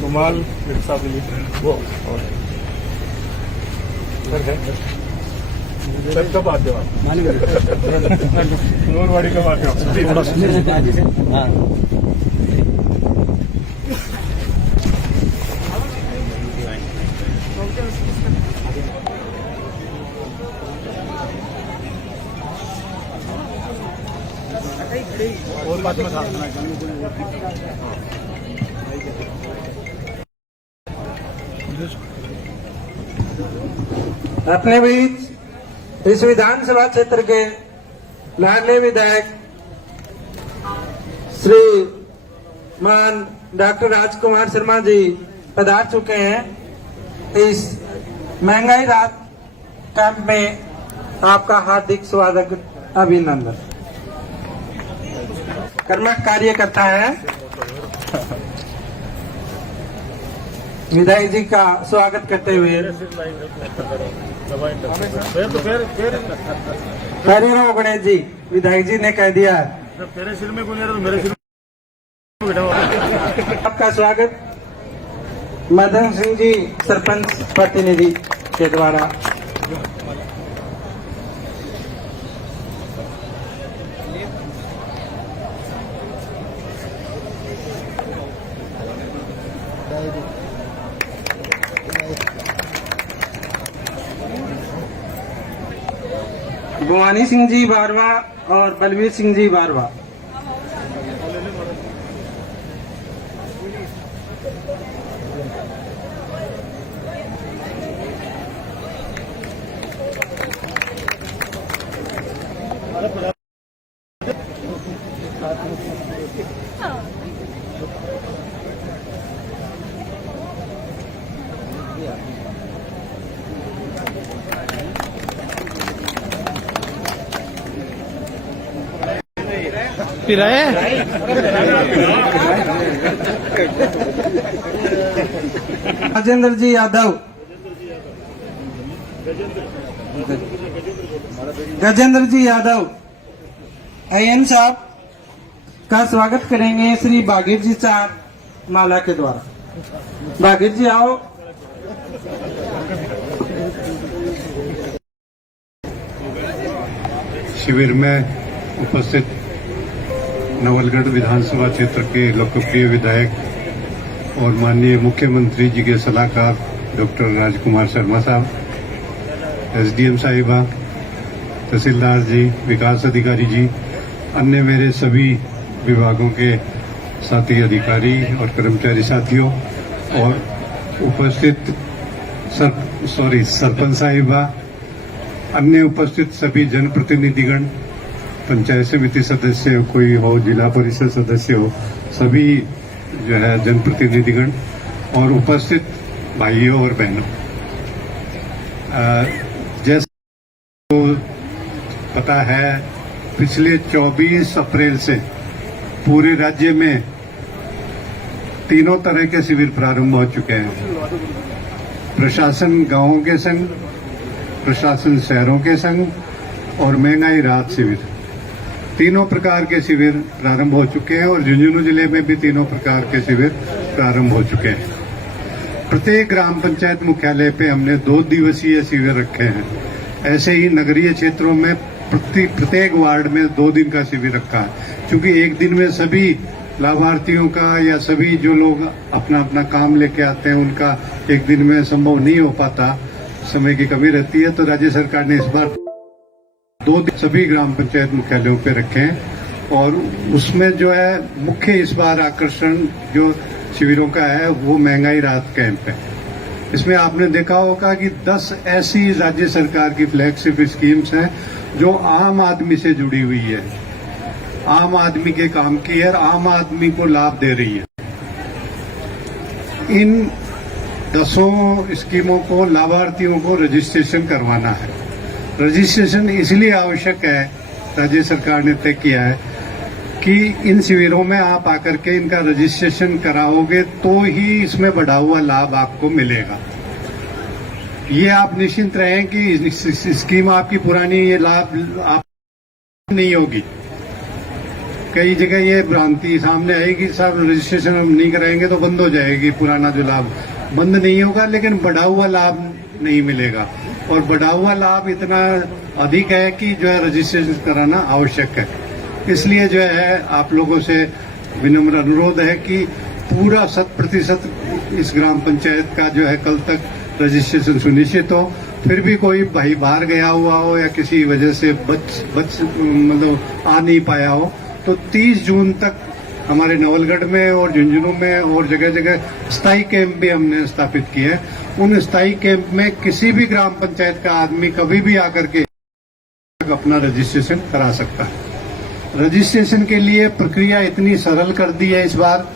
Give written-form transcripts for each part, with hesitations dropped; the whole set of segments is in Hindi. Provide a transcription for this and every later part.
रुमाल वो सर कब आते हो नूरवाड़ी कब आते हो? और बात में अपने बीच इस विधानसभा क्षेत्र के लाडले विधायक श्री मान डॉक्टर राजकुमार शर्मा जी पधार चुके हैं। इस महंगाई राहत कैंप में आपका हार्दिक स्वागत, अभिनंदन। कर्मठ कार्यकर्ता है, विधायक जी का स्वागत करते हुए गणेश जी, विधायक जी ने कह दिया है तेरे सिर में मेरे सिर में आपका स्वागत मदन सिंह जी सरपंच प्रतिनिधि के द्वारा। भवानी सिंह जी बारवा और बलवीर सिंह जी बारवा। राजेंद्र जी यादव, गजेंद्र जी यादव आईएन साहब का स्वागत करेंगे श्री बागीर जी चार माला के द्वारा। बागीर जी आओ। शिविर में उपस्थित नवलगढ़ विधानसभा क्षेत्र के लोकप्रिय विधायक और माननीय मुख्यमंत्री जी के सलाहकार डॉक्टर राजकुमार शर्मा साहब, एसडीएम साहिबा, तहसीलदार जी, विकास अधिकारी जी, अन्य मेरे सभी विभागों के साथी अधिकारी और कर्मचारी साथियों और उपस्थित सरपंच साहिबा, अन्य उपस्थित सभी जनप्रतिनिधिगण, पंचायत समिति सदस्य कोई हो, जिला परिषद सदस्य हो, सभी जो है जनप्रतिनिधिगण और उपस्थित भाइयों और बहनों, जैसे तो पता है पिछले 24 अप्रैल से पूरे राज्य में तीनों तरह के शिविर प्रारंभ हो चुके हैं। प्रशासन गांवों के संग, प्रशासन शहरों के संग और महंगाई राहत शिविर, तीनों प्रकार के शिविर प्रारंभ हो चुके हैं और झुंझुनू जिले में भी तीनों प्रकार के शिविर प्रारंभ हो चुके हैं। प्रत्येक ग्राम पंचायत मुख्यालय पे हमने 2 दिवसीय शिविर रखे हैं। ऐसे ही नगरीय क्षेत्रों में प्रत्येक वार्ड में 2 दिन का शिविर रखा है, क्योंकि एक दिन में सभी लाभार्थियों का या सभी जो लोग अपना अपना काम लेके आते हैं उनका एक दिन में संभव नहीं हो पाता, समय की कमी रहती है। तो राज्य सरकार ने इस बार 2 दिन सभी ग्राम पंचायत मुख्यालयों पे रखे हैं और उसमें जो है मुख्य इस बार आकर्षण जो शिविरों का है वो महंगाई राहत कैंप है। इसमें आपने देखा होगा कि 10 ऐसी राज्य सरकार की फ्लैगशिप स्कीम्स हैं जो आम आदमी से जुड़ी हुई है, आम आदमी के काम की है और आम आदमी को लाभ दे रही है। इन 10 स्कीमों को लाभार्थियों को रजिस्ट्रेशन करवाना है। रजिस्ट्रेशन इसलिए आवश्यक है राज्य सरकार ने तय किया है कि इन शिविरों में आप आकर के इनका रजिस्ट्रेशन कराओगे तो ही इसमें बढ़ा हुआ लाभ आपको मिलेगा। ये आप निश्चिंत रहें कि स्कीम आपकी पुरानी ये लाभ आप नहीं होगी। कई जगह ये भ्रांति सामने आएगी, साहब रजिस्ट्रेशन हम नहीं कराएंगे तो बंद हो जाएगी, पुराना जो लाभ बंद नहीं होगा, लेकिन बढ़ा हुआ लाभ नहीं मिलेगा। और बढ़ा हुआ लाभ इतना अधिक है कि जो है रजिस्ट्रेशन कराना आवश्यक है। इसलिए जो है आप लोगों से विनम्र अनुरोध है कि पूरा 100% इस ग्राम पंचायत का जो है कल तक रजिस्ट्रेशन सुनिश्चित हो। फिर भी कोई भाई बाहर गया हुआ हो या किसी वजह से मतलब आ नहीं पाया हो तो 30 जून तक हमारे नवलगढ़ में और झुंझुनू में और जगह जगह स्थायी कैंप भी हमने स्थापित किए हैं। उन स्थायी कैंप में किसी भी ग्राम पंचायत का आदमी कभी भी आकर के अपना रजिस्ट्रेशन करा सकता है। रजिस्ट्रेशन के लिए प्रक्रिया इतनी सरल कर दी है इस बार।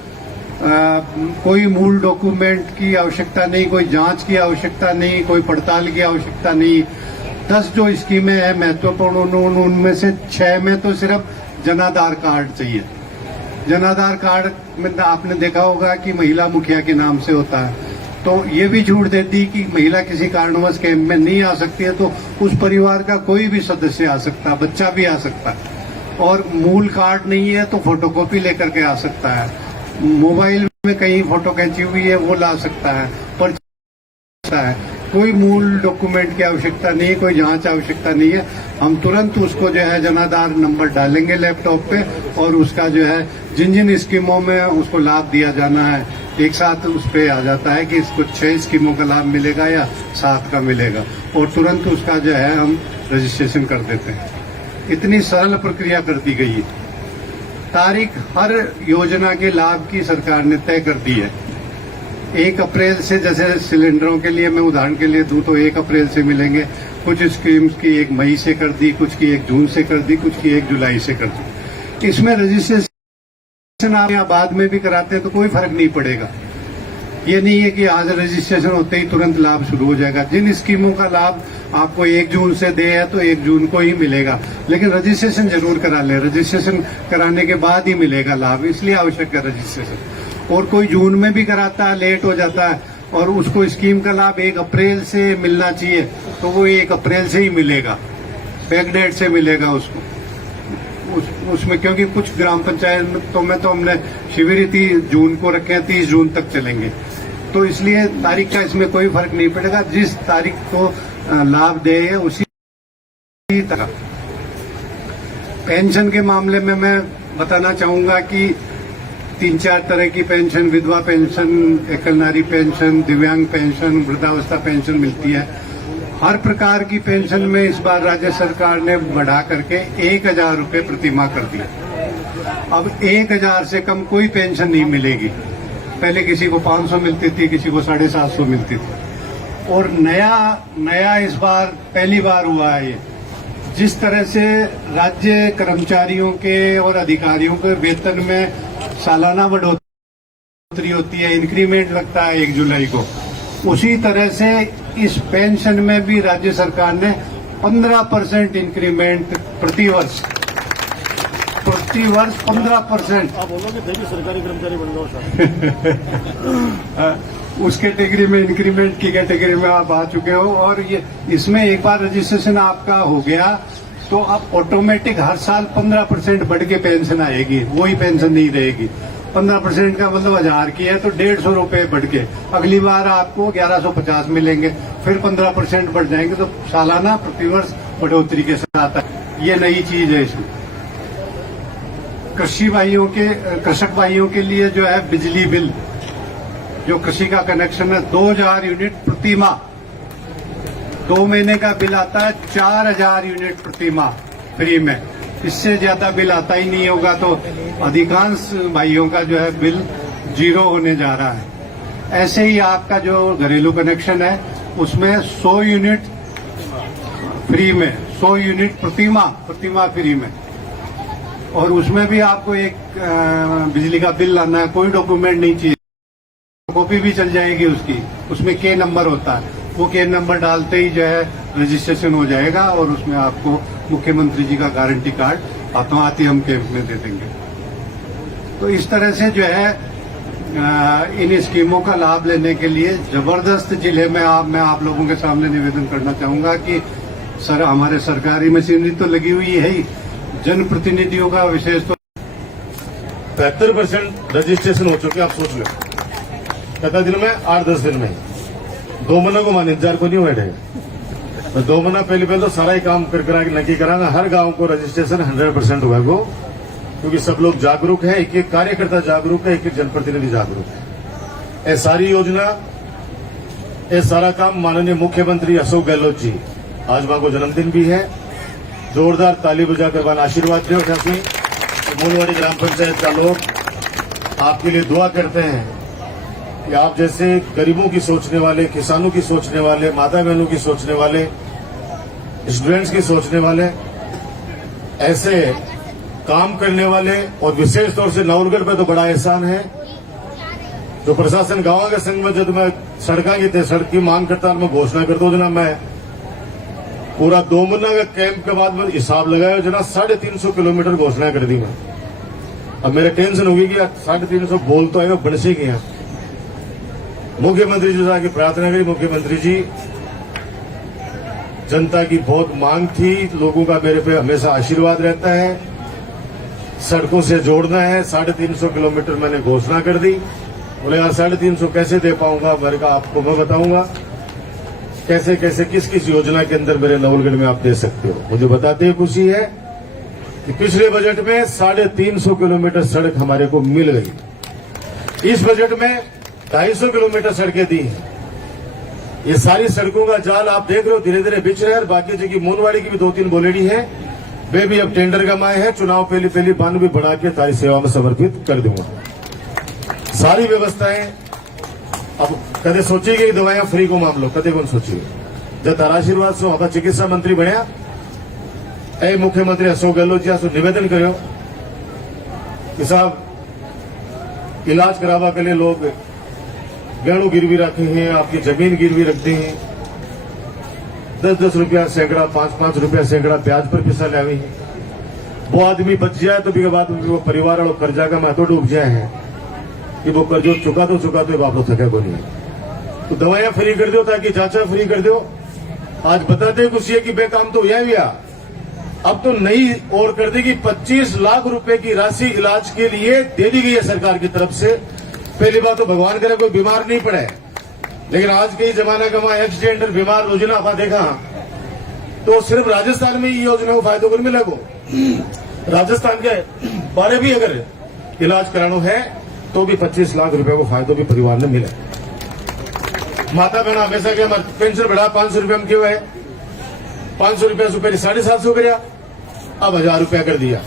कोई मूल डॉक्यूमेंट की आवश्यकता नहीं, कोई जांच की आवश्यकता नहीं, कोई पड़ताल की आवश्यकता नहीं। 10 जो स्कीमें हैं महत्वपूर्ण, उनमें से 6 में तो सिर्फ जनाधार कार्ड चाहिए। जनाधार कार्ड में आपने देखा होगा कि महिला मुखिया के नाम से होता है, तो ये भी छूट देती कि महिला किसी कारणवश कैंप में नहीं आ सकती है तो उस परिवार का कोई भी सदस्य आ सकता है, बच्चा भी आ सकता है। और मूल कार्ड नहीं है तो फोटोकॉपी लेकर के आ सकता है, मोबाइल में कहीं फोटो खींची हुई है वो ला सकता है, पर्चा है। कोई मूल डॉक्यूमेंट की आवश्यकता नहीं है, कोई जांच आवश्यकता नहीं है। हम तुरंत उसको जो है जनाधार नंबर डालेंगे लैपटॉप पे और उसका जो है जिन जिन स्कीमों में उसको लाभ दिया जाना है एक साथ उस पे आ जाता है कि इसको 6 स्कीमों का लाभ मिलेगा या 7 का मिलेगा और तुरंत उसका जो है हम रजिस्ट्रेशन कर देते हैं। इतनी सरल प्रक्रिया कर दी गई है। तारीख हर योजना के लाभ की सरकार ने तय कर दी है। 1 अप्रैल से, जैसे सिलेंडरों के लिए मैं उदाहरण के लिए दूं तो 1 अप्रैल से मिलेंगे। कुछ स्कीम्स की 1 मई से कर दी, कुछ की 1 जून से कर दी, कुछ की 1 जुलाई से कर दी। इसमें रजिस्ट्रेशन आप या बाद में भी कराते हैं तो कोई फर्क नहीं पड़ेगा। ये नहीं है कि आज रजिस्ट्रेशन होते ही तुरंत लाभ शुरू हो जाएगा। जिन स्कीमों का लाभ आपको 1 जून से दे है तो 1 जून को ही मिलेगा, लेकिन रजिस्ट्रेशन जरूर करा लें। रजिस्ट्रेशन कराने के बाद ही मिलेगा लाभ, इसलिए आवश्यक है रजिस्ट्रेशन। और कोई जून में भी कराता है, लेट हो जाता है और उसको स्कीम का लाभ 1 अप्रैल से मिलना चाहिए तो वो 1 अप्रैल से ही मिलेगा, बैक डेट से मिलेगा उसको। उसमें क्योंकि कुछ ग्राम पंचायत में तो हमने शिविर ही जून को रखे हैं, 30 जून तक चलेंगे, तो इसलिए तारीख का इसमें कोई फर्क नहीं पड़ेगा। जिस तारीख को लाभ दे उसी तरह। पेंशन के मामले में मैं बताना चाहूंगा कि 3-4 तरह की पेंशन, विधवा पेंशन, एकल नारी पेंशन, दिव्यांग पेंशन, वृद्धावस्था पेंशन मिलती है। हर प्रकार की पेंशन में इस बार राज्य सरकार ने बढ़ा करके 1000 रुपये प्रतिमाह कर दिया। अब 1000 से कम कोई पेंशन नहीं मिलेगी। पहले किसी को 500 मिलती थी, किसी को 750 मिलती थी। और नया इस बार पहली बार हुआ है ये। जिस तरह से राज्य कर्मचारियों के और अधिकारियों के वेतन में सालाना बढ़ोतरी होती है, इंक्रीमेंट लगता है 1 जुलाई को, उसी तरह से इस पेंशन में भी राज्य सरकार ने 15% इंक्रीमेंट प्रतिवर्ष 15%। आप बोलोगे थे कि सरकारी कर्मचारी बन जाओ सर। उस कैटेगरी में, इंक्रीमेंट की कैटेगरी में आप आ चुके हो और ये इसमें एक बार रजिस्ट्रेशन आपका हो गया तो अब ऑटोमेटिक हर साल 15% बढ़ के पेंशन आएगी, वही पेंशन नहीं रहेगी। 15% का मतलब 1000 की है तो 150 रुपये बढ़ के अगली बार आपको 1150 मिलेंगे, फिर 15% बढ़ जाएंगे, तो सालाना प्रतिवर्ष बढ़ोतरी के साथ ये नई चीज है। इसमें कृषक भाइयों के लिए जो है बिजली बिल, जो कृषि का कनेक्शन है, 2000 यूनिट प्रति माह, 2 महीने का बिल आता है 4000 यूनिट प्रति माह फ्री में। इससे ज्यादा बिल आता ही नहीं होगा, तो अधिकांश भाइयों का जो है बिल 0 होने जा रहा है। ऐसे ही आपका जो घरेलू कनेक्शन है उसमें 100 यूनिट फ्री में, 100 यूनिट प्रति माह फ्री में। और उसमें भी आपको एक बिजली का बिल लाना है, कोई डॉक्यूमेंट नहीं चाहिए, कॉपी भी चल जाएगी उसकी। उसमें के नंबर होता है, वो के नंबर डालते ही जो है रजिस्ट्रेशन हो जाएगा और उसमें आपको मुख्यमंत्री जी का गारंटी कार्ड हाथों हाथ ही हम कैंप में दे देंगे। तो इस तरह से जो है इन स्कीमों का लाभ लेने के लिए जबरदस्त जिले में मैं आप लोगों के सामने निवेदन करना चाहूंगा कि सर हमारे सरकारी मशीनरी तो लगी हुई है ही, जनप्रतिनिधियों का विशेष तो 73% रजिस्ट्रेशन हो चुके, आप सोच लो कितना दिन में, 8-10 दिन में 2 महीने को मान इंतजार को नहीं हुए तो 2 महीना पहले तो सारा ही काम करा के नक्की कराना। हर गांव को रजिस्ट्रेशन 100% हुआ वो, क्योंकि सब लोग जागरूक है, एक एक कार्यकर्ता जागरूक है, एक एक जनप्रतिनिधि जागरूक है। ये सारी योजना, ये सारा काम माननीय मुख्यमंत्री अशोक गहलोत जी, आज वहां को जन्मदिन भी है, जोरदार ताली बजाकर वहां आशीर्वाद दो। मूलवाड़ी ग्राम पंचायत का लोग आपके लिए दुआ करते हैं कि आप जैसे गरीबों की सोचने वाले, किसानों की सोचने वाले, माता बहनों की सोचने वाले, स्टूडेंट्स की सोचने वाले, ऐसे काम करने वाले, और विशेष तौर से नवलगढ़ पे तो बड़ा एहसान है जो प्रशासन गांव के संग में जब मैं सड़क की मांग करता मैं घोषणा कर दो जना, मैं पूरा 2 महीना का कैंप के बाद में हिसाब लगाया जना 350 किलोमीटर घोषणा कर दी मैं। अब मेरे टेंशन होगी कि 350 बोल तो आए बन से गया। मुख्यमंत्री जी से आके प्रार्थना करी, मुख्यमंत्री जी जनता की बहुत मांग थी, लोगों का मेरे पे हमेशा आशीर्वाद रहता है, सड़कों से जोड़ना है, 350 किलोमीटर मैंने घोषणा कर दी। बोले यार 350 कैसे दे पाऊंगा, मेरे का आपको मैं बताऊंगा कैसे कैसे किस किस योजना के अंदर मेरे नवलगढ़ में आप दे सकते हो। मुझे बताते हुए खुशी है कि पिछले बजट में 350 किलोमीटर सड़क हमारे को मिल गई। इस बजट में 250 किलोमीटर सड़कें दी हैं। ये सारी सड़कों का जाल आप देख रहे हो धीरे धीरे बिछ रहा है। बाकी जगह मूनवाड़ी की भी 2-3 बोलेडी है, वे भी अब टेंडर का माय है, चुनाव पहली बांध भी बढ़ा के तारी सेवा में समर्पित कर दूंगा। सारी व्यवस्थाएं अब कदे सोचेगी कि दवाइयां फ्री को मामलो कदे कौन सोचेगी। जब तारा आशीर्वाद से वहां चिकित्सा मंत्री बनया, ए मुख्यमंत्री अशोक गहलोत जी से निवेदन करो कि साहब इलाज करावा के लिए लोग गहणों गिरवी रखे हैं, आपकी जमीन गिरवी रखते हैं, 10-10 रुपया सैकड़ा, 5-5 रुपया सैकड़ा ब्याज पर पैसा लावे है। वो आदमी बच जाए तो भी बाद वो परिवार वालों कर्जा का मैं तो डूब जाए है कि वो कर्जो चुका तो वापस थका को नहीं। तो दवाइयां फ्री कर दो ताकि जांचा फ्री कर दो। आज बताते कुछ ये कि बेकाम तो यह हुआ, अब तो नई और कर देगी 25 लाख रुपए की राशि इलाज के लिए दे दी गई है सरकार की तरफ से। पहली बात तो भगवान करे कोई बीमार नहीं पड़े, लेकिन आज के जमाना का वहां एक्सीडेंट बीमार योजना आप देखा तो सिर्फ राजस्थान में ये योजना को फायदो कर मिलेगा। राजस्थान के बारे भी अगर इलाज कराना है तो भी 25 लाख रुपए को फायदो भी परिवार ने मिले। माता बहना हमेशा क्या पेंशन बढ़ा 500 रुपया में क्यों है, 500 रुपया से पहले 750 कर, अब 1000 रुपया कर दिया।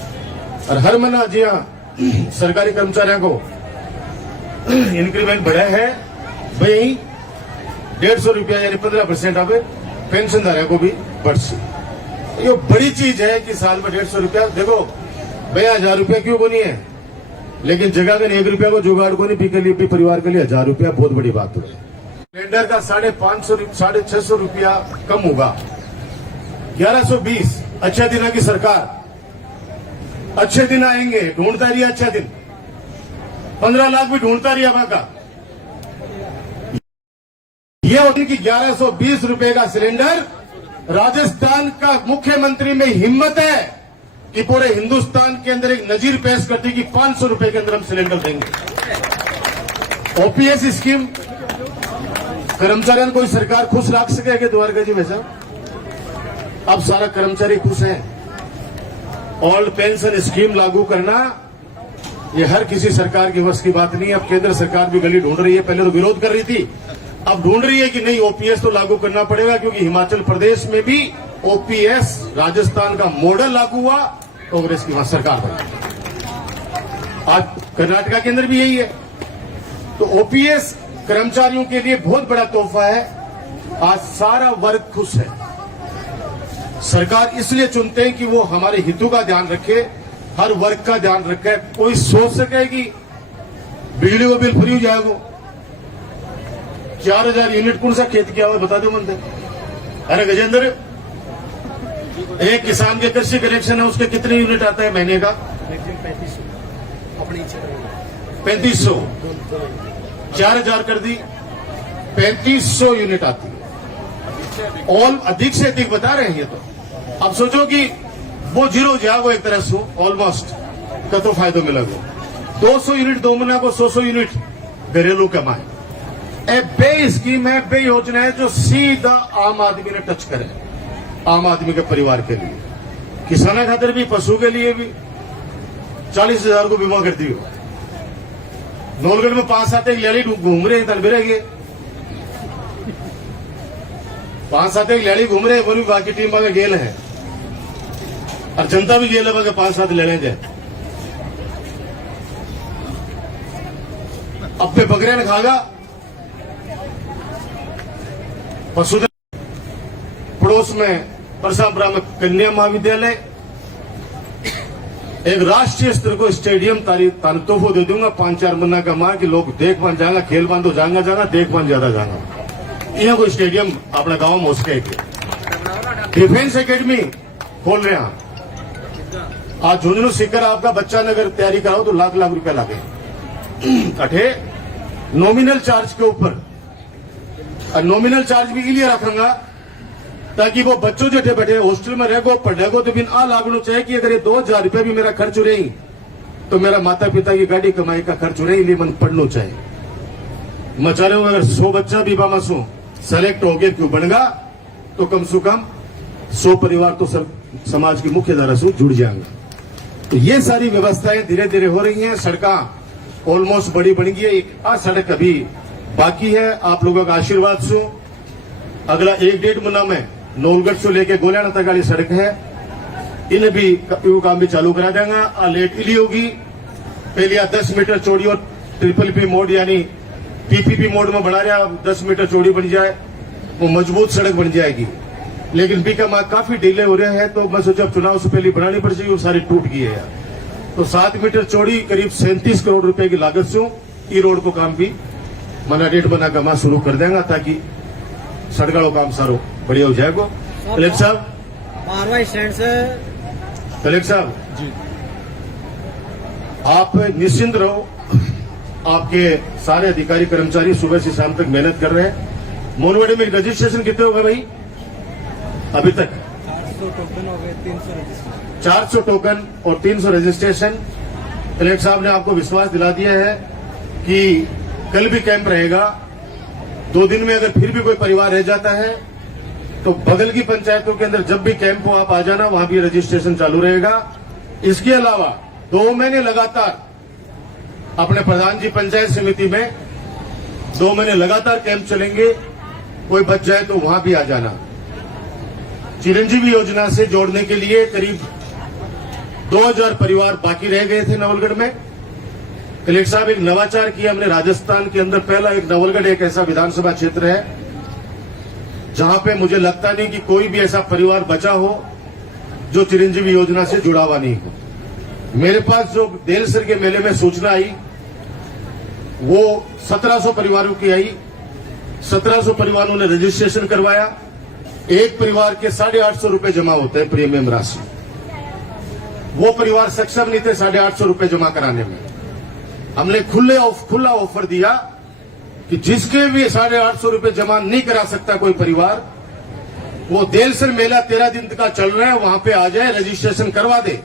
और हर महीना जी हाँ सरकारी कर्मचारियों को इंक्रीमेंट बढ़ा है भाई 150 रुपया यानी 15% अब पेंशनधारियों को भी बढ़ सी। ये बड़ी चीज है कि साल में 150 रुपया। देखो भैया 1000 रुपया क्यों बनी है, लेकिन जगह में 1 रुपया को जुगाड़ को नहीं पी के लिए भी परिवार के लिए 1000 रुपया बहुत बड़ी बात है। सिलेंडर का 550-650 रुपया कम होगा। 1120 अच्छे दिन की सरकार, अच्छे दिन आएंगे, ढूंढता रही अच्छा दिन, 15 लाख भी ढूंढता रही वहां का। ये होती कि 1120 रुपए का सिलेंडर, राजस्थान का मुख्यमंत्री में हिम्मत है कि पूरे हिंदुस्तान के अंदर एक नजीर पेश करती कि 500 रुपए के अंदर हम सिलेंडर देंगे। ओपीएस स्कीम कर्मचारियों को कोई सरकार खुश रख सके कि द्वारका जी वैसा अब सारा कर्मचारी खुश हैं। ओल्ड पेंशन स्कीम लागू करना ये हर किसी सरकार की वश की बात नहीं है। अब केंद्र सरकार भी गली ढूंढ रही है, पहले तो विरोध कर रही थी, अब ढूंढ रही है कि नहीं ओपीएस तो लागू करना पड़ेगा, क्योंकि हिमाचल प्रदेश में भी ओपीएस राजस्थान का मॉडल लागू हुआ, कांग्रेस की वहां सरकार बनी। आज कर्नाटका के अंदर भी यही है। तो ओपीएस कर्मचारियों के लिए बहुत बड़ा तोहफा है। आज सारा वर्ग खुश है। सरकार इसलिए चुनते हैं कि वो हमारे हितों का ध्यान रखे, हर वर्ग का ध्यान रखे। कोई सोच सके कि बिजली का बिल फ्री हो जाएगा, 4000 यूनिट कौन सा खेत किया हुआ बता दो मन अरे गजेंद्र, एक किसान के कृषि कनेक्शन है, उसके कितने यूनिट आता है महीने का? 3500, 4000 कर दी, 3500 यूनिट आती है। और अधिक से अधिक बता रहे हैं ये तो। अब सोचो कि वो जीरो जाओ एक तरह से ऑलमोस्ट का तो फायदा मिलेगा। 200 यूनिट 2 महीना को 100 यूनिट घरेलू कमाए। ए बे स्कीम है, बे योजना है जो सीधा आम आदमी ने टच करे, आम आदमी के परिवार के लिए, किसान खातिर भी, पशु के लिए भी। 40,000 को बीमा कर दियो। नौलगढ़ में 5-7 एक लैली घूम रहे हैं, तनबे रहेंगे 5-7 एक लैली घूम रहे हैं, वो भी बाकी टीम वाले गेल है और जनता भी गेल है, 5-7 ले लेंगे। अब पे बकरे ने खागा पशुधन। पड़ोस में परसापुरा में कन्या महाविद्यालय, एक राष्ट्रीय स्तर को स्टेडियम तोहफो दे दूंगा 5-4 महीना का मां कि लोग देख मान जाएगा, खेल मान तो जाएगा देख मान ज्यादा जाएगा। यह कोई स्टेडियम अपने गांव में उसके डिफेंस एकेडमी खोल रहे हैं। आज झुंझुनू सीकर आपका बच्चा ने अगर तैयारी कराओ तो लाख लाख रुपया लागे कठे नॉमिनल चार्ज के ऊपर। और नॉमिनल चार्ज भी इसलिए रखूंगा ताकि वो बच्चों जो बैठे हॉस्टल में रहेगो पढ़ेगो तो बिन आ लागू चाहिए कि अगर ये 2000 रुपया भी मेरा खर्च हो रही तो मेरा माता पिता की गाड़ी कमाई का खर्च हो रही, इसलिए मन पढ़ना चाहिए। मैं चाह रहा हूं अगर 100 बच्चा भी बामा सो सेलेक्ट हो गए क्यों बनेगा तो कम से कम 100 परिवार तो समाज की मुख्य धारा से जुड़ जाएंगे। तो ये सारी व्यवस्थाएं धीरे धीरे हो रही हैं। सड़कें ऑलमोस्ट बड़ी बन गई है, एक आ सड़क अभी बाकी है। आप लोगों का आशीर्वाद से अगला 1-1.5 महीना में नौलगढ़ से लेके गोलियाना तक वाली सड़क है, इन्हें भी काम भी चालू करा देंगे। लेट इली होगी पहले 10 मीटर चौड़ी और ट्रिपल पी मोड यानी पीपीपी मोड में बना रहा 10 मीटर चौड़ी बन जाए, वो मजबूत सड़क बन जाएगी। लेकिन बी का मार्ग काफी डिले हो रहा है तो मैं सोचा चुनाव से पहले बनानी पड़ जाएगी, वो सारी टूट गई है। तो 7 मीटर चौड़ी करीब 37 करोड़ रुपए की लागत से ई रोड को काम भी मना रेट बना कमा शुरू कर देंगे ताकि सड़कों काम सारो बढ़िया हो जाएगा। कलेक्टर साहब, मारवा स्टैंड से कलेक्टर साहब जी, आप निश्चिंत रहो, आपके सारे अधिकारी कर्मचारी सुबह से शाम तक मेहनत कर रहे हैं। मोनवाड़ी में रजिस्ट्रेशन कितने होगा भाई अभी तक? 400 टोकन हो गए, 300 रजिस्ट्रेशन। 400 टोकन और 300 रजिस्ट्रेशन। कलेक्टर साहब ने आपको विश्वास दिला दिया है कि कल भी कैंप रहेगा। 2 दिन में अगर फिर भी कोई परिवार रह जाता है तो बगल की पंचायतों के अंदर जब भी कैंप हो आप आ जाना, वहां भी रजिस्ट्रेशन चालू रहेगा। इसके अलावा 2 महीने लगातार अपने प्रधान जी पंचायत समिति में 2 महीने लगातार कैंप चलेंगे। कोई बच जाए तो वहां भी आ जाना। चिरंजीवी योजना से जोड़ने के लिए करीब 2000 परिवार बाकी रह गए थे नवलगढ़ में। कलेक्टर साहब एक नवाचार किया हमने राजस्थान के अंदर, पहला एक नवलगढ़ एक ऐसा विधानसभा क्षेत्र है जहां पे मुझे लगता नहीं कि कोई भी ऐसा परिवार बचा हो जो चिरंजीवी योजना से जुड़ा हुआ नहीं हो। मेरे पास जो देलसर के मेले में सूचना आई वो 1700 परिवारों की आई। 1700 परिवारों ने रजिस्ट्रेशन करवाया। एक परिवार के 850 रुपए जमा होते हैं प्रीमियम राशि। वो परिवार सक्षम नहीं थे 850 रुपए जमा कराने में। हमने खुला ऑफर दिया कि जिसके भी 850 रुपए जमा नहीं करा सकता कोई परिवार, वो देलसर मेला 13 दिन का चल रहा है वहां पे आ जाए, रजिस्ट्रेशन करवा दे।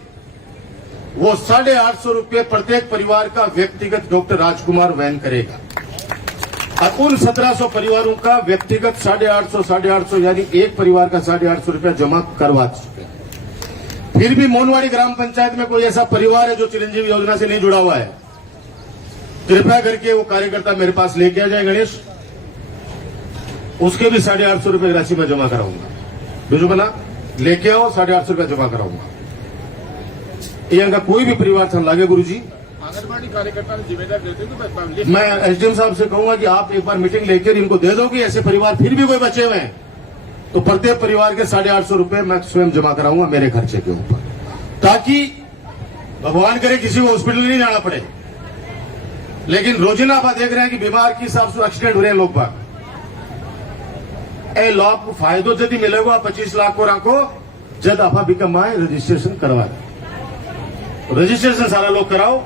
वो 850 रुपए प्रत्येक परिवार का व्यक्तिगत डॉक्टर राजकुमार वहन करेगा। और उन 1700 परिवारों का व्यक्तिगत 850 यानी एक परिवार का 850 रुपया जमा करवा चुके हैं। फिर भी मोनवाड़ी ग्राम पंचायत में कोई ऐसा परिवार है जो चिरंजीवी योजना से नहीं जुड़ा हुआ है, कृपया करके वो कार्यकर्ता मेरे पास लेके आ जाए गणेश, उसके भी 850 रुपए की राशि में जमा कराऊंगा। बिजू बना लेके आओ, 850 रुपया जमा कराऊंगा। यहाँ का कोई भी परिवार था लागे गुरु जी, आंगनबाड़ी कार्यकर्ता ने जिम्मेदार देते तो मैं एसडीएम साहब से कहूंगा कि आप एक बार मीटिंग लेकर इनको दे दो कि ऐसे परिवार फिर भी कोई बचे हुए हैं तो प्रत्येक परिवार के 850 रुपए मैं स्वयं जमा कराऊंगा मेरे खर्चे के ऊपर, ताकि भगवान करे किसी को हॉस्पिटल नहीं जाना पड़े। लेकिन रोजाना आप देख रहे हैं कि बीमार के हिसाब से एक्सीडेंट हो रहे हैं लोग बाग। ए लाभ को फायदो जदि मिलेगा 25 लाख को राखो जद आपा भी कमाए रजिस्ट्रेशन करवा रजिस्ट्रेशन सारा लोग कराओ।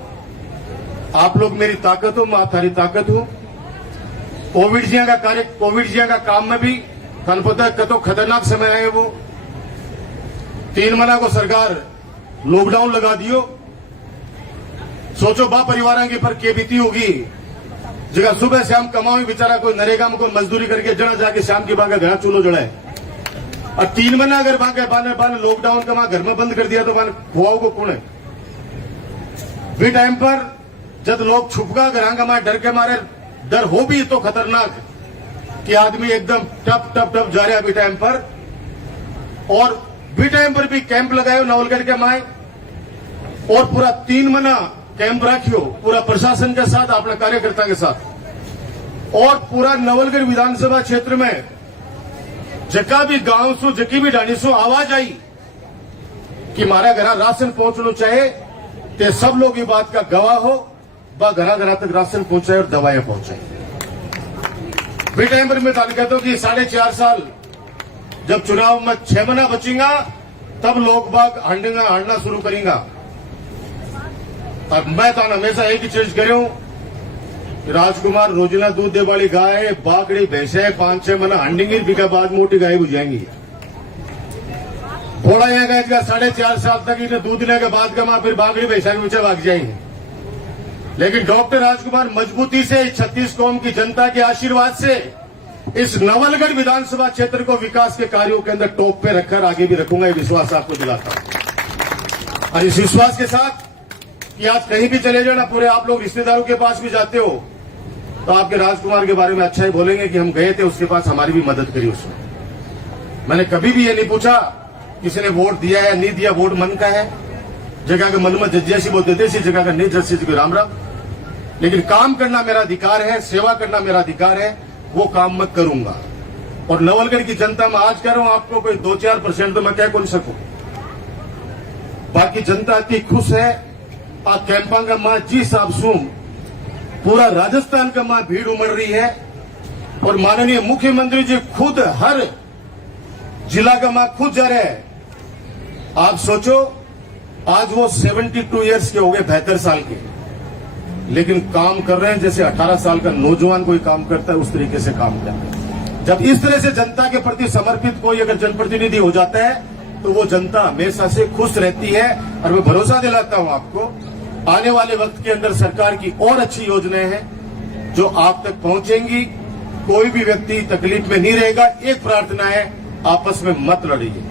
आप लोग मेरी ताकत हो, मैं थारी ताकत हूं। कोविड जिया का काम में भी थान पता है कतो खतरनाक समय आए वो 3 महीना को सरकार लॉकडाउन लगा दियो। सोचो बा परिवार की पर के बीती होगी जगह सुबह शाम कमाओ बेचारा कोई नरेगा में कोई मजदूरी करके जना जाके शाम की बाग घर चूल्हो जड़ाए और 3 महीना अगर बाने लॉकडाउन का घर में बंद कर दिया तो बाने खुआओ को कौन है भी टाइम पर जब लोग छुपका घर का मारे डर के मारे डर हो भी तो खतरनाक कि आदमी एकदम टप टप टप जा रहा है भी टाइम पर। और भी टाइम पर भी कैंप लगाए नवलगढ़ के माए और पूरा 3 महीना कैंप रखियो पूरा प्रशासन के साथ अपने कार्यकर्ता के साथ। और पूरा नवलगढ़ विधानसभा क्षेत्र में जका भी गांव सो जकी भी डाणी सो आवाज आई कि मारा घर राशन पहुंचना चाहे ते सब लोग ये बात का गवाह हो बा घर तक राशन पहुंचाए और दवाएं पहुंचाए। भी टाइम पर मैं कहता हूं कि 4.5 साल जब चुनाव में 6 महीना बचेगा तब लोग बाग हारना शुरू करेंगे। और मैं तो हमेशा एक ही चीज करूं राजकुमार रोजना दूध दे वाली गाय बागड़ी भैंसे 5-6 महीना हांडेंगी बिका बाद मोटी गाय हो जाएंगी। थोड़ा यह गाय का 4.5 साल तक इन्हें दूध लेने के बाद का फिर बागड़ी भैंसा के पीछे भाग जाएंगे। लेकिन डॉक्टर राजकुमार मजबूती से 36 कौम की जनता के आशीर्वाद से इस नवलगढ़ विधानसभा क्षेत्र को विकास के कार्यों के अंदर टॉप पे रखकर आगे भी रखूंगा, ये विश्वास आपको दिलाता हूं। और इस विश्वास के साथ कि आज कहीं भी चले जाना पूरे आप लोग रिश्तेदारों के पास भी जाते हो तो आपके राजकुमार के बारे में अच्छा ही बोलेंगे कि हम गए थे उसके पास हमारी भी मदद करी उसने। मैंने कभी भी ये नहीं पूछा किसी ने वोट दिया है नहीं दिया, वोट मन का है। जगह के मन में जैसी बोलते थे इसी जगह का नहीं जैसी राम राम। लेकिन काम करना मेरा अधिकार है, सेवा करना मेरा अधिकार है, वो काम मैं करूंगा। और नवलगढ़ की जनता में आज कह रहा हूं आपको कोई 2-4% तो मैं कह कौन सकूं। बाकी जनता इतनी खुश है आ कैंपा का मां जी साहब सुम पूरा राजस्थान का मां भीड़ उमड़ रही है। और माननीय मुख्यमंत्री जी खुद हर जिला का मां खुद जा रहे हैं। आप सोचो आज वो 72 इयर्स के हो गए 72 साल के, लेकिन काम कर रहे हैं जैसे 18 साल का नौजवान कोई काम करता है उस तरीके से काम कर रहे हैं। जब इस तरह से जनता के प्रति समर्पित कोई अगर जनप्रतिनिधि हो जाता है तो वो जनता हमेशा से खुश रहती है। और मैं भरोसा दिलाता हूं आपको आने वाले वक्त के अंदर सरकार की और अच्छी योजनाएं हैं जो आप तक पहुंचेंगी। कोई भी व्यक्ति तकलीफ में नहीं रहेगा। एक प्रार्थना है, आपस में मत लड़िए।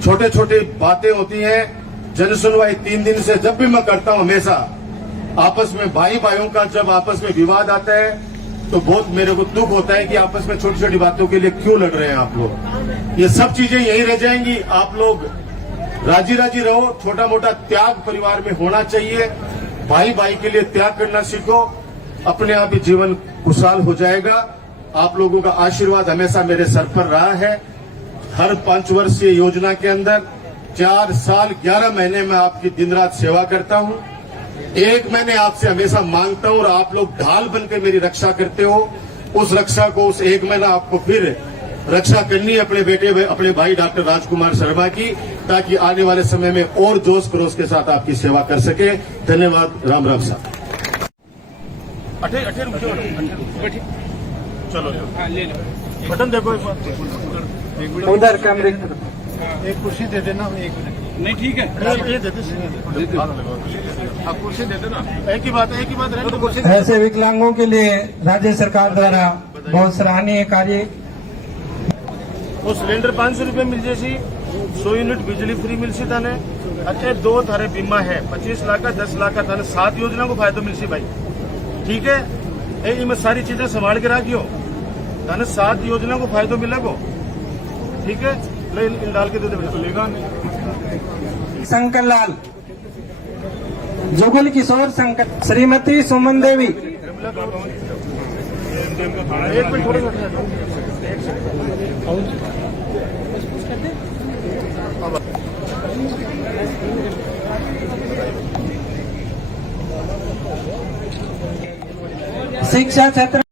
छोटे छोटे बातें होती हैं, जन सुनवाई 3 दिन से जब भी मैं करता हूं हमेशा आपस में भाई भाइयों का जब आपस में विवाद आता है तो बहुत मेरे को दुख होता है कि आपस में छोटी छोटी बातों के लिए क्यों लड़ रहे हैं आप लोग। ये सब चीजें यही रह जाएंगी। आप लोग राजी राजी रहो। छोटा मोटा त्याग परिवार में होना चाहिए। भाई भाई के लिए त्याग करना सीखो, अपने आप ही जीवन खुशहाल हो जाएगा। आप लोगों का आशीर्वाद हमेशा मेरे सर पर रहा है। हर 5 वर्षीय योजना के अंदर 4 साल 11 महीने में आपकी दिन रात सेवा करता हूं। 1 महीने आपसे हमेशा मांगता हूं और आप लोग ढाल बनकर मेरी रक्षा करते हो। उस रक्षा को उस 1 महीना आपको फिर रक्षा करनी है अपने बेटे अपने भाई डॉक्टर राजकुमार शर्मा की, ताकि आने वाले समय में और जोश खरोश के साथ आपकी सेवा कर सके। धन्यवाद। राम राम साहब। चलो बटन देखो एक बार उधर कैमरे एक कुर्सी दे देना। एक मिनट नहीं ठीक है ये देते आप कुर्सी दे देना। एक ही बात रहने दो। ऐसे विकलांगों के लिए राज्य सरकार द्वारा बहुत सराहनीय कार्य। वो सिलेंडर 500 रुपये मिल जैसी 100 यूनिट बिजली फ्री मिल सी थाने। अच्छे 2 थारे बीमा है 25 लाख का 10 लाख का थाने 7 योजना को फायदा मिल सी भाई। ठीक है मैं सारी चीजें संभाल के रखियो थाने 7 योजना को फायदा मिला को। ठीक है ले इन डाल के दे दे लेगा नहीं। शंकर लाल, जुगल किशोर शंकर, श्रीमती सुमन देवी। एक मिनट थोड़ा शिक्षा क्षेत्र